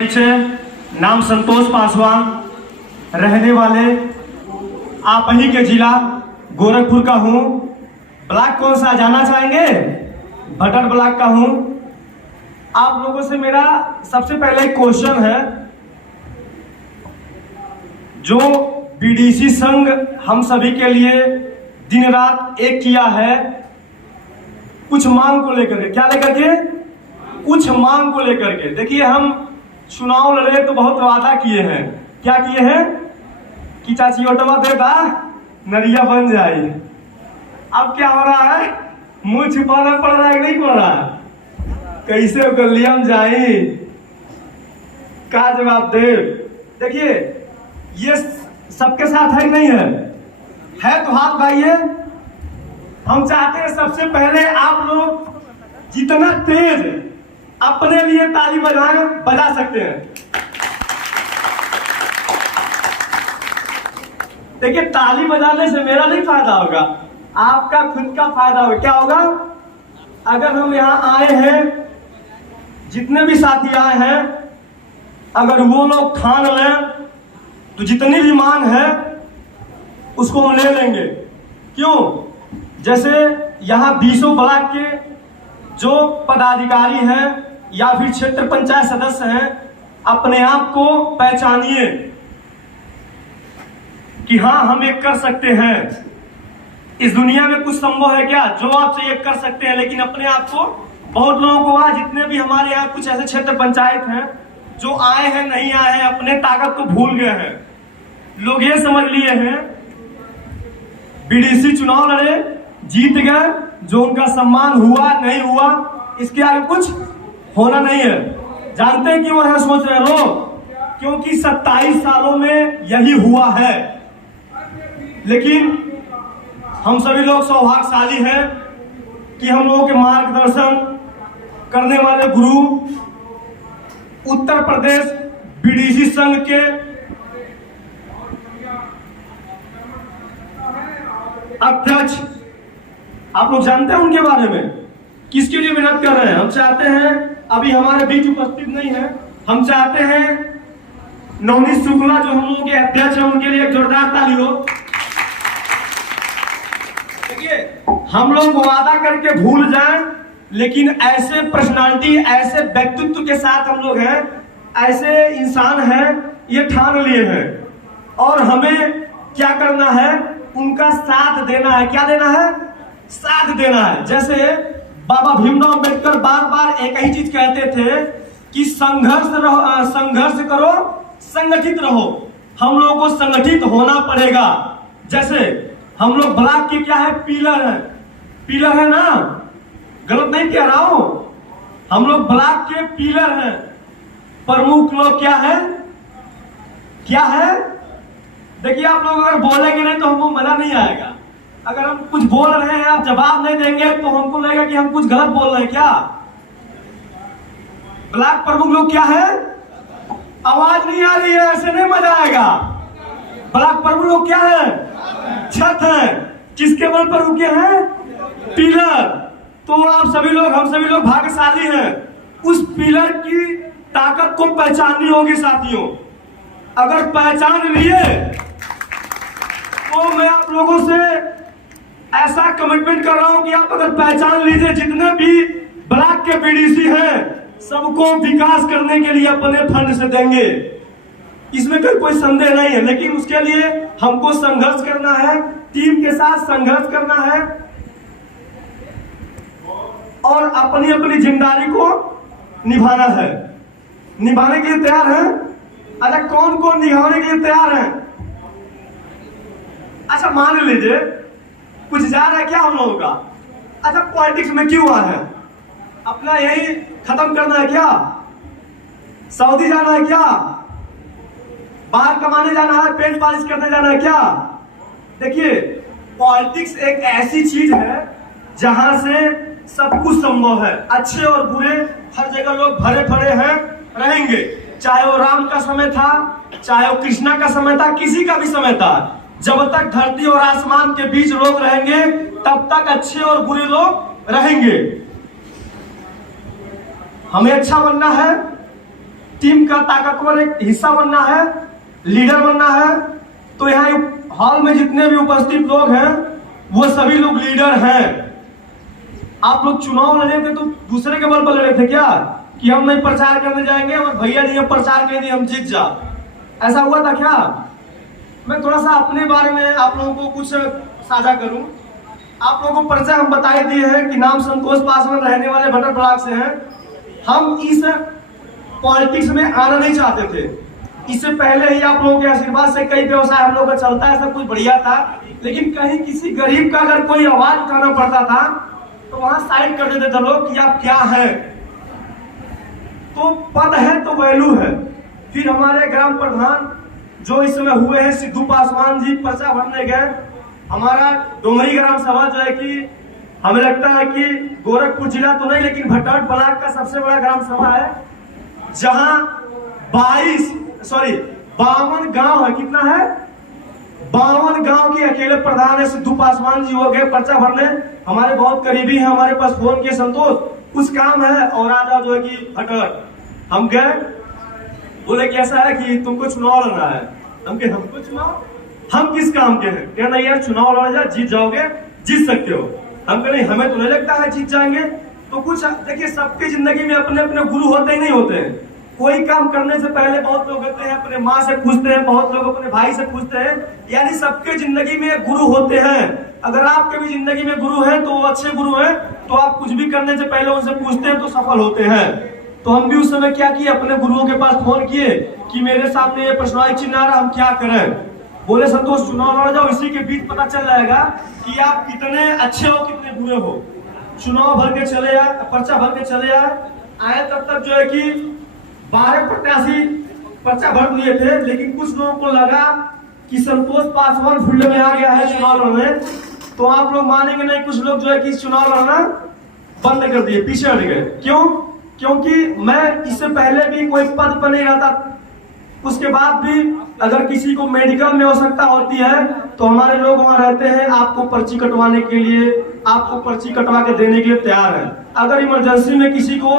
नाम संतोष पासवान, रहने वाले आप ही के जिला गोरखपुर का हूँ। ब्लॉक कौन सा जाना चाहेंगे? भटर ब्लॉक का हूँ। आप लोगों से मेरा सबसे पहले एक क्वेश्चन है, जो बीडीसी संघ हम सभी के लिए दिन रात एक किया है, कुछ मांग को लेकर के। क्या लेकर के? कुछ मांग को लेकर के। देखिए, हम चुनाव लड़े तो बहुत वादा किए हैं। क्या किए हैं? कि चाची ऑटोवा देगा, नरिया बन जाए। अब क्या हो रहा है? मुंह छुपाना पड़ रहा है, नहीं पड़ रहा है? कैसे गलियम जाए, का जवाब दे? देखिए, ये सबके साथ है नहीं है तो हाथ भाइये। हम चाहते हैं सबसे पहले आप लोग जितना तेज अपने लिए ताली बजा सकते हैं। देखिए, ताली बजाने से मेरा नहीं फायदा होगा, आपका खुद का फायदा होगा। क्या होगा? अगर हम यहाँ आए हैं, जितने भी साथी आए हैं, अगर वो लोग ठान लें तो जितनी भी मांग है उसको हम ले लेंगे। क्यों? जैसे यहाँ 20 ब्लॉक के जो पदाधिकारी हैं या फिर क्षेत्र पंचायत सदस्य हैं, अपने आप को पहचानिए कि हाँ, हम एक कर सकते हैं। इस दुनिया में कुछ संभव है क्या? जो आप एक कर सकते हैं, लेकिन अपने आप को, बहुत लोगों को आज जितने भी हमारे यहाँ कुछ ऐसे क्षेत्र पंचायत हैं जो आए हैं, नहीं आए हैं, अपने ताकत को भूल गए हैं। लोग ये समझ लिए हैं बीडीसी चुनाव लड़े, जीत गए, जो उनका सम्मान हुआ नहीं हुआ, इसके आगे कुछ होना नहीं है। जानते हैं क्यों है सोच रहे लोग? क्योंकि 27 सालों में यही हुआ है। लेकिन हम सभी लोग सौभाग्यशाली हैं कि हम लोगों के मार्गदर्शन करने वाले गुरु उत्तर प्रदेश बीडीसी संघ के अध्यक्ष, आप लोग जानते हैं उनके बारे में, किसके लिए मेहनत कर रहे हैं। हम चाहते हैं, अभी हमारे बीच उपस्थित नहीं है, हम चाहते हैं नवनीत शुक्ला जो हम लोगों के अध्यक्ष हैं, उनके लिए एक जोरदार ताली हो। देखिए, हम लोग वादा करके भूल जाएं, लेकिन ऐसे पर्सनालिटी, ऐसे व्यक्तित्व के साथ हम लोग हैं, ऐसे इंसान हैं, ये ठान लिए हैं। और हमें क्या करना है? उनका साथ देना है। क्या देना है? साथ देना है। जैसे बाबा भीमराव अंबेडकर बार बार एक ही चीज कहते थे कि संघर्ष करो, संगठित रहो। हम लोगों को संगठित होना पड़ेगा। जैसे हम लोग ब्लॉक के क्या है? पिलर है ना, गलत नहीं कह रहा हूं। हम लोग ब्लॉक के पिलर हैं। प्रमुख लोग क्या है? देखिए, आप लोग अगर बोलेंगे नहीं तो हमको मजा नहीं आएगा। अगर हम कुछ बोल रहे हैं, आप जवाब नहीं देंगे तो हमको लगेगा कि हम कुछ गलत बोल रहे हैं क्या। ब्लॉक प्रमुख लोग क्या है? आवाज नहीं आ रही है, ऐसे नहीं मजा आएगा। ब्लॉक प्रमुख लोग क्या है? छत है। किसके बल पर रुके हैं? पिलर। तो आप सभी लोग, हम सभी लोग भाग्यशाली हैं। उस पिलर की ताकत को पहचाननी होगी साथियों। अगर पहचान लिए तो मैं आप लोगों से ऐसा कमिटमेंट कर रहा हूं कि आप अगर पहचान लीजिए, जितने भी ब्लॉक के बीडीसी हैं, सबको विकास करने के लिए अपने फंड से देंगे। इसमें कोई संदेह नहीं है। लेकिन उसके लिए हमको संघर्ष करना है, टीम के साथ संघर्ष करना है और अपनी अपनी जिम्मेदारी को निभाना है। निभाने के लिए तैयार है? अच्छा, कौन कौन निभाने के लिए तैयार है? अच्छा, मान लीजिए कुछ जा रहा है क्या हम लोगों का? अच्छा, पॉलिटिक्स में क्यों आए हैं? अपना यही खत्म करना है क्या? सऊदी जाना है क्या? बाहर कमाने जाना है, पेट पालिश करने जाना है क्या? देखिए, पॉलिटिक्स एक ऐसी चीज है जहां से सब कुछ संभव है। अच्छे और बुरे हर जगह लोग भरे पड़े हैं, रहेंगे। चाहे वो राम का समय था, चाहे वो कृष्णा का समय था, किसी का भी समय था। जब तक धरती और आसमान के बीच लोग रहेंगे, तब तक अच्छे और बुरे लोग रहेंगे। हमें अच्छा बनना है, टीम का ताकतवर एक हिस्सा बनना है, लीडर बनना है, तो यहाँ हॉल में जितने भी उपस्थित लोग हैं वो सभी लोग लीडर हैं। आप लोग चुनाव लड़े थे तो दूसरे के बल पर लड़े थे क्या, कि हम नहीं प्रचार करने जाएंगे और भैया जी हम प्रचार करेंगे हम जीत जा, ऐसा हुआ था क्या? मैं थोड़ा सा अपने बारे में आप लोगों को कुछ साझा करूं। आप लोगों को परिचय हम बताए दिए हैं कि नाम संतोष पासवान, रहने वाले भटर ब्लॉक से हैं। हम इस पॉलिटिक्स में आना नहीं चाहते थे। इससे पहले ही आप लोगों के आशीर्वाद से कई व्यवसाय हम लोग का चलता है, सब कुछ बढ़िया था, लेकिन कहीं किसी गरीब का अगर कोई आवाज उठाना पड़ता था तो वहां साइड कर देते थे लोग कि आप क्या है। तो पद है तो वैल्यू है। फिर हमारे ग्राम प्रधान जो इस समय हुए हैं सिद्धू पासवान जी पर्चा भरने गए। हमारा डोमरी ग्राम सभा जो है कि हमें लगता है कि गोरखपुर जिला तो नहीं लेकिन भटौट ब्लॉक का सबसे बड़ा ग्राम सभा है, जहां 52 गांव है। कितना है? 52 गांव के अकेले प्रधान है सिद्धू पासवान जी हो गए पर्चा भरने। हमारे बहुत करीबी है, हमारे पास फोन किए संतोष कुछ काम है और आज जो है कि भटौट। हम गए, बोले कि ऐसा है कि तुमको चुनाव लड़ना है। हमको चुनाव, हम किस काम के हैं? कहना यार चुनाव लड़ जा, जीत जाओगे, जीत सकते हो। हम कह नहीं, हमें तो नहीं लगता है जीत जाएंगे। तो कुछ देखिए, सबकी जिंदगी में अपने अपने गुरु होते ही नहीं होते हैं। कोई काम करने से पहले बहुत लोग होते हैं अपने माँ से पूछते हैं, बहुत लोग अपने भाई से पूछते हैं, यानी सबके जिंदगी में गुरु होते हैं। अगर आपके भी जिंदगी में गुरु है तो वो अच्छे गुरु हैं, तो आप कुछ भी करने से पहले उनसे पूछते हैं तो सफल होते हैं। तो हम भी उस समय क्या किए, अपने गुरुओं के पास फोन किए कि मेरे सामने ये प्रश्नवाची चिन्ह आ रहा, हम क्या करें? बोले संतोष चुनाव लड़ जाओ, इसी के बीच पता चल जाएगा कि आप कितने अच्छे हो कितने बुरे हो। चुनाव भर के चले आए, पर्चा भर के चले आए तब तक जो है कि 12 प्रत्याशी पर्चा भर दिए थे, लेकिन कुछ लोगों को लगा कि संतोष पासवान फील्ड में आ गया है चुनाव लड़ने। तो आप लोग मानेंगे नहीं, कुछ लोग जो है कि चुनाव लड़ना बंद कर दिए, पीछे हट गए। क्यों? क्योंकि मैं इससे पहले भी कोई पद पर नहीं रहता, उसके बाद भी अगर किसी को मेडिकल में आवश्यकता होती है तो हमारे लोग वहां रहते हैं, आपको पर्ची कटवाने के लिए, आपको पर्ची कटवा के देने के लिए तैयार है। अगर इमरजेंसी में किसी को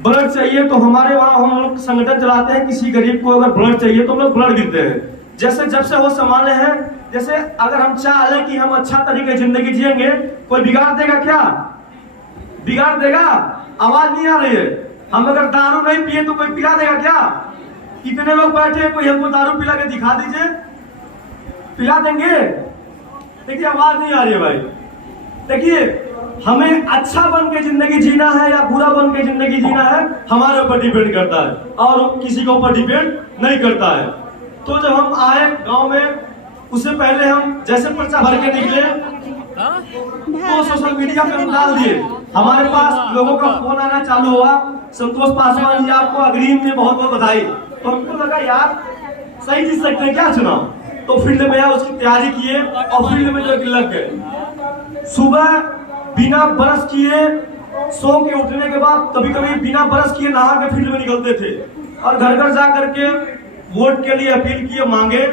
ब्लड चाहिए तो हमारे वहाँ हम लोग संगठन चलाते हैं, किसी गरीब को अगर ब्लड चाहिए तो हम लोग ब्लड देते हैं। जैसे जब से वो संभाले हैं, जैसे अगर हम चाह लें कि हम अच्छा तरीके से जिंदगी जिएंगे, कोई बिगाड़ देगा क्या? बिगाड़ देगा? आवाज नहीं आ रही है। हम अगर दारू नहीं पिए तो कोई पिला देगा क्या? इतने लोग बैठे हैं, कोई हमको दारू पिला के दिखा दीजिए, पिला देंगे? देखिए आवाज नहीं आ रही है भाई। देखिए, हमें अच्छा बन के जिंदगी जीना है या बुरा बन के जिंदगी जीना है, हमारे ऊपर डिपेंड करता है और किसी के ऊपर डिपेंड नहीं करता है। तो जब हम आए गांव में, उससे पहले हम जैसे पर्चा भर के निकले तो सोशल मीडिया पे हम डाल दिए। हमारे पास लोगों का फोन आना चालू हुआ, संतोष पासवान जी आपको अग्रिम में बहुत बहुत बधाई। तो हमको लगा यार सही जीत सकते हैं क्या चुनाव। तो फील्ड में आया, उसकी तैयारी किए और फील्ड में जो लग गए। सुबह बिना ब्रश किए सो के उठने के बाद कभी कभी बिना ब्रश किए नहा के फील्ड में निकलते थे और घर घर जा करके वोट के लिए अपील किए, मांगे।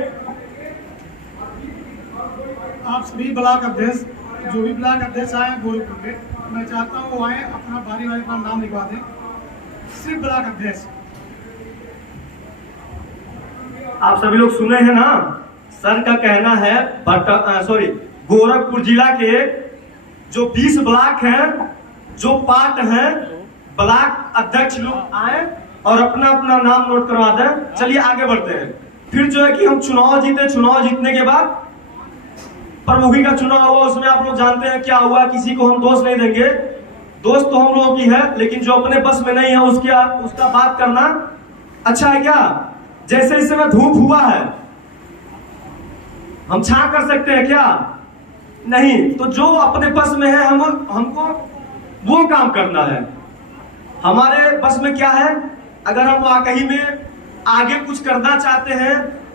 आप सभी ब्लॉक अध्यक्ष, जो भी ब्लॉक अध्यक्ष आए गोरखपुर के, मैं चाहता हूँ वो आए, अपना बारी बारी अपना नाम लिखवा दें। सिर्फ ब्लॉक अध्यक्ष। आप सभी लोग सुने हैं ना, सर का कहना है गोरखपुर जिला के जो 20 ब्लॉक हैं, जो पार्ट हैं, ब्लॉक अध्यक्ष लोग आए और अपना अपना नाम नोट करवा दें। चलिए आगे बढ़ते हैं। फिर जो है कि हम चुनाव जीते। चुनाव जीतने के बाद प्रमुखी का चुनाव हुआ, उसमें आप लोग जानते हैं क्या हुआ। किसी को हम दोष नहीं देंगे, दोष तो हम लोगों की है, लेकिन जो अपने बस में नहीं है उसका बात करना अच्छा है क्या? जैसे इस समय धूप हुआ है, हम छां कर सकते हैं क्या? नहीं। तो जो अपने बस में है हमको वो काम करना है। हमारे बस में क्या है, अगर हम वाकई में आगे कुछ करना चाहते हैं,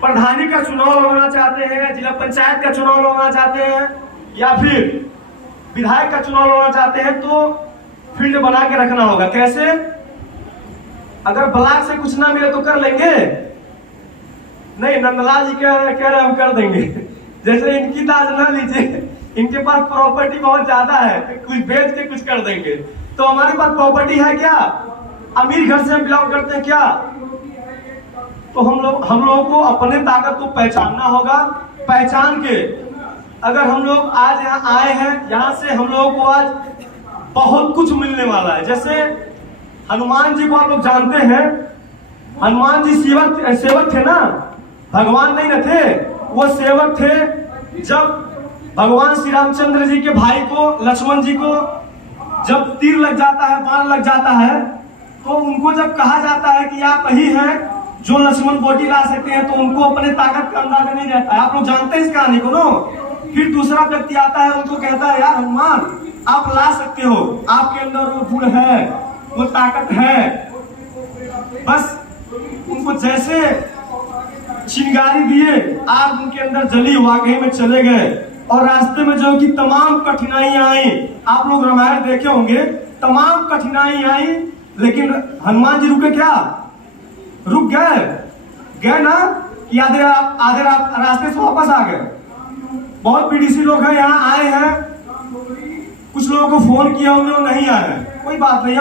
प्रधानी का चुनाव लड़ना चाहते हैं, जिला पंचायत का चुनाव लड़ना चाहते हैं या फिर विधायक का चुनाव लड़ना चाहते हैं, तो फील्ड बना के रखना होगा। कैसे? अगर ब्लॉक से कुछ ना मिले तो कर लेंगे नहीं। नंदलाल जी कह रहे हम कर देंगे। जैसे इनकी दाज ना लीजिए, इनके पास प्रॉपर्टी बहुत ज्यादा है, कुछ बेच के कुछ कर देंगे। तो हमारे पास प्रॉपर्टी है क्या? अमीर घर से बिलोंग करते हैं क्या? तो हम लोगों को अपने ताकत को पहचानना होगा। पहचान के अगर हम लोग आज यहाँ आए हैं, यहाँ से हम लोगों को आज बहुत कुछ मिलने वाला है। जैसे हनुमान जी को आप लोग जानते हैं, हनुमान जी सेवक थे ना, भगवान नहीं न थे, वो सेवक थे। जब भगवान श्री रामचंद्र जी के भाई को, लक्ष्मण जी को जब तीर लग जाता है, बाण लग जाता है, तो उनको जब कहा जाता है कि आप ही हैं जो लक्ष्मण बोटी ला सकते हैं, तो उनको अपने ताकत का अंदाजा नहीं रहता है। आप लोग जानते हैं इस कहानी को नो। फिर दूसरा व्यक्ति आता है, उनको कहता है यार हनुमान आप ला सकते हो, आपके अंदर वो गुण है, वो ताकत है। बस उनको जैसे चिंगारी दिए, आग उनके अंदर जली, वाकई में चले गए। और रास्ते में जो कि तमाम कठिनाइयां आई, आप लोग रामायण देखे होंगे, तमाम कठिनाई आई, लेकिन हनुमान जी रुके क्या? रुक गए ना कि आधे रास्ते से वापस आ गए। बहुत पीडीसी लोग हैं, यहाँ आए हैं, कुछ लोगों को फोन किया होंगे, वो नहीं आए हैं, कोई बात नहीं है।